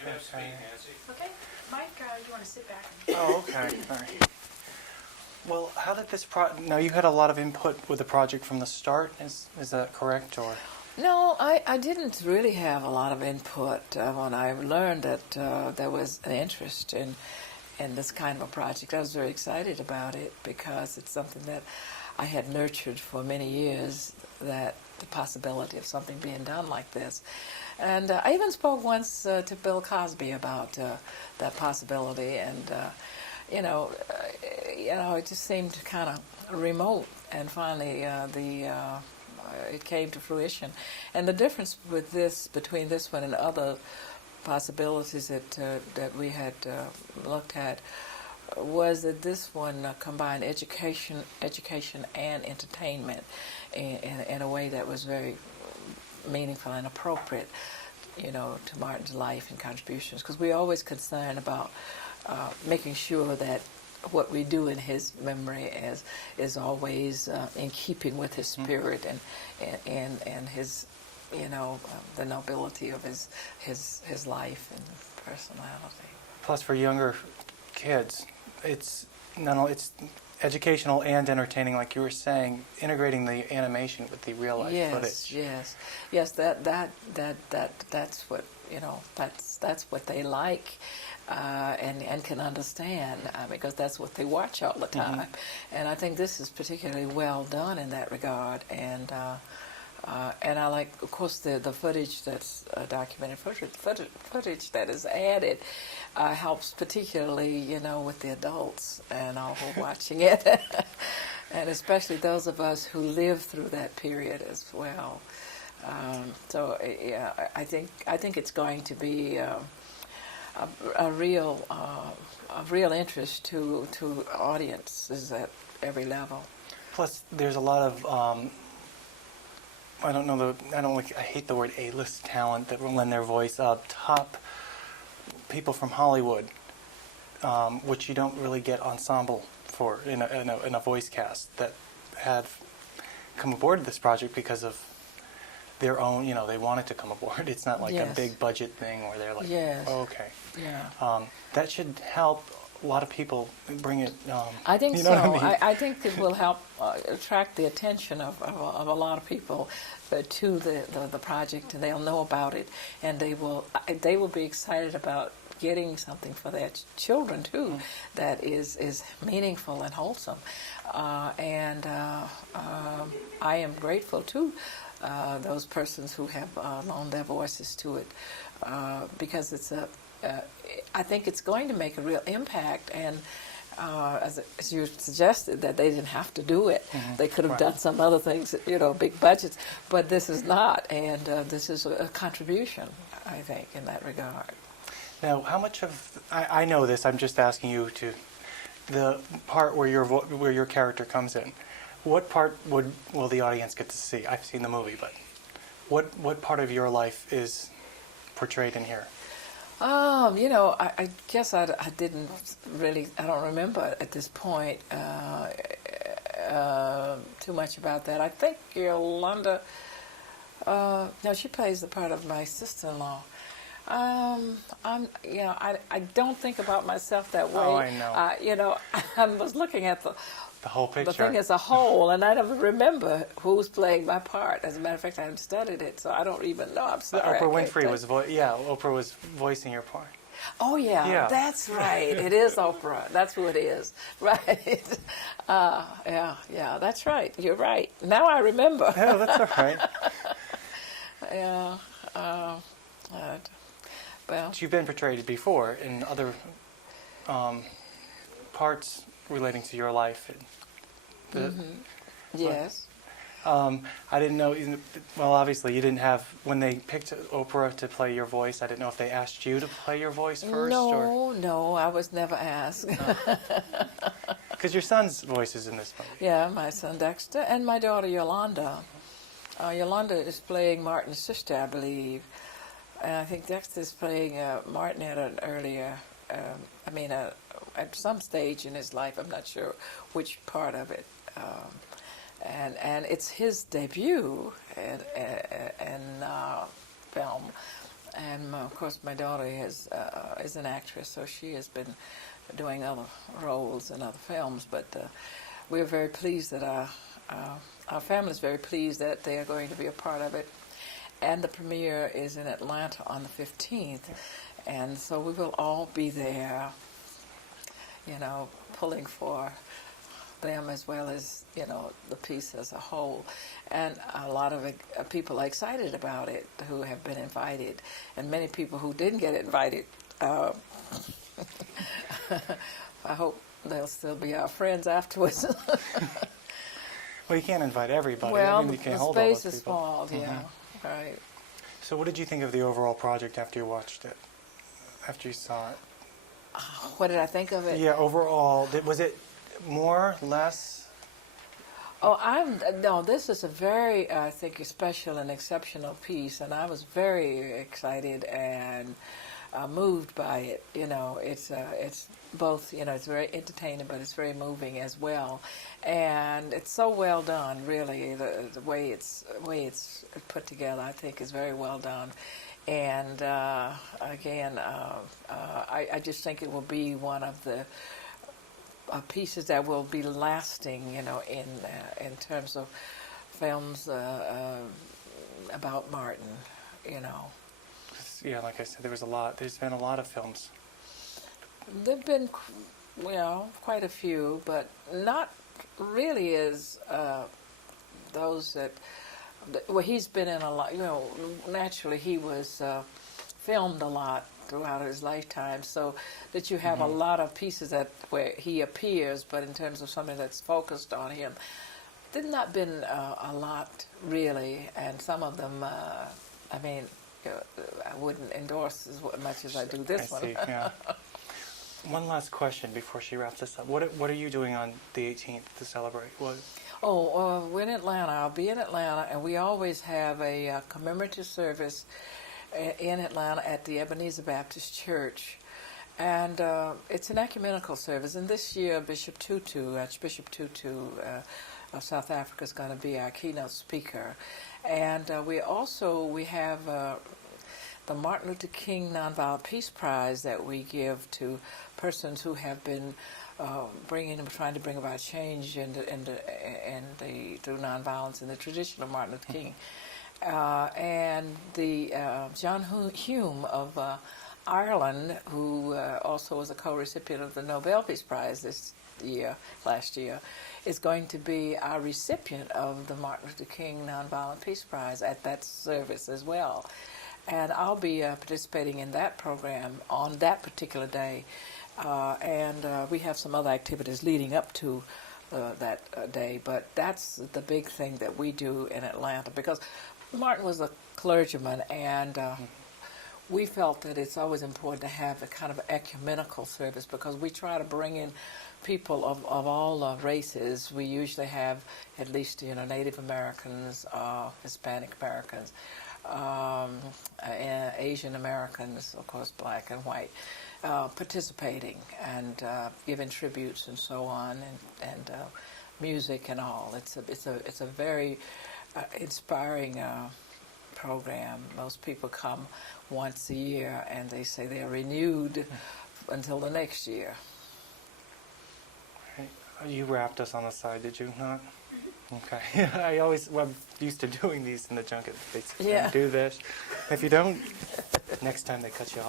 You have speed, Nancy. Okay, Mike, you want to sit back? Oh, okay. All right. Well, how did this now you had a lot of input with the project from the start, is that correct, or? No, I didn't really have a lot of input when I learned that there was an interest in this kind of a project. I was very excited about it because it's something that I had nurtured for many years, that the possibility of something being done like this. And I even spoke once to Bill Cosby about that possibility, and it just seemed kind of remote. And finally, it came to fruition. And the difference with between this one and other possibilities that we had looked at, was that this one combined education and entertainment in a way that was very meaningful and appropriate, to Martin's life and contributions. Because we're always concerned about making sure that what we do in his memory is always in keeping with his spirit and his, the nobility of his life and personality. Plus, for younger kids, it's not only it's educational and entertaining, like you were saying, integrating the animation with the real life footage. Yes. That's what that's what they like. And can understand, because that's what they watch all the time. Mm-hmm. And I think this is particularly well done in that regard. And I like, of course, the footage that's documented, footage that is added helps particularly, with the adults and all who are watching it, and especially those of us who lived through that period as well. I think it's going to be a real interest to audiences at every level. Plus, there's a lot of I hate the word A-list talent that will lend their voice up. Top people from Hollywood, which you don't really get ensemble for in a voice cast, that have come aboard this project because of their own, they wanted to come aboard. It's not like a big budget thing where they're like, oh, okay. Yeah. That should help a lot of people bring it. I think you so. know what I mean? I think it will help attract the attention of a lot of people to the project, and they'll know about it, and they will be excited about getting something for their children too, that is meaningful and wholesome. And I am grateful to those persons who have loaned their voices to it, because it's I think it's going to make a real impact. And as you suggested, that they didn't have to do it. Mm-hmm. They could have done some other things, big budgets, but this is not, and this is a contribution, I think, in that regard. Now, how much of I know this? I'm just asking you to the part where your character comes in. What part will the audience get to see? I've seen the movie, but what part of your life is portrayed in here? I guess I didn't really. I don't remember at this point too much about that. I think Yolanda. She plays the part of my sister-in-law. I don't think about myself that way. Oh, I know. I was looking at the whole picture. The thing as a whole, and I never remember who's playing my part. As a matter of fact, I haven't studied it, so I don't even know. I'm sorry. Oprah Winfrey was Oprah was voicing your part. Oh yeah, that's right. It is Oprah. That's who it is. Right. That's right. You're right. Now I remember. Yeah, that's all right. Well, you've been portrayed before in other parts relating to your life. Yes. I didn't know. Well, obviously, you didn't have when they picked Oprah to play your voice. I didn't know if they asked you to play your voice first. No, I was never asked. Because your son's voice is in this movie. Yeah, my son Dexter and my daughter Yolanda. Yolanda is playing Martin's sister, I believe. And I think Dexter is playing Martin at an earlier, at some stage in his life. I'm not sure which part of it. And it's his debut in film. And of course, my daughter is an actress, so she has been doing other roles in other films. But we're very pleased that our family is very pleased that they are going to be a part of it. And the premiere is in Atlanta on the 15th, and so we will all be there, pulling for them as well as, the piece as a whole. And a lot of people are excited about it who have been invited, and many people who didn't get invited, I hope they'll still be our friends afterwards. Well, you can't invite everybody. Well, I mean, you can't the hold all space those is people. small, yeah, right. So what did you think of the overall project after you watched it? After you saw it? What did I think of it? Yeah, overall, was it more, less? No, this is a very, I think, special and exceptional piece, and I was very excited and moved by it. It's both, it's very entertaining, but it's very moving as well, and it's so well done. Really, the way it's put together, I think, is very well done. And again, I just think it will be one of the pieces that will be lasting, in terms of films about Martin, Yeah, like I said, there's been a lot of films. There've been, quite a few, but not really as those that. Well, he's been in a lot. Naturally, he was filmed a lot throughout his lifetime, so that you have a lot of pieces where he appears, but in terms of something that's focused on him, there's not been a lot really, and some of them, I wouldn't endorse as much as I do this one. See, yeah. One last question before she wraps this up. What are you doing on the 18th to celebrate? We're in Atlanta. I'll be in Atlanta, and we always have a commemorative service in Atlanta at the Ebenezer Baptist Church. And it's an ecumenical service. And this year, Archbishop Tutu of South Africa is going to be our keynote speaker. And we have the Martin Luther King Nonviolent Peace Prize that we give to persons who have been trying to bring about change through nonviolence in the tradition of Martin Luther King. And the John Hume of Ireland, who also was a co-recipient of the Nobel Peace Prize last year, is going to be our recipient of the Martin Luther King Nonviolent Peace Prize at that service as well. And I'll be participating in that program on that particular day. And we have some other activities leading up to that day, but that's the big thing that we do in Atlanta, because Martin was a clergyman, and we felt that it's always important to have a kind of ecumenical service, because we try to bring in people of all races. We usually have at least Native Americans, Hispanic Americans, Asian Americans, of course, black and white, participating and giving tributes and so on, and music and all. It's a very inspiring program. Most people come once a year, and they say they're renewed until the next year. You wrapped us on the side, did you not? Okay. I'm used to doing these in the junket. They say, do this. If you don't, next time they cut you off.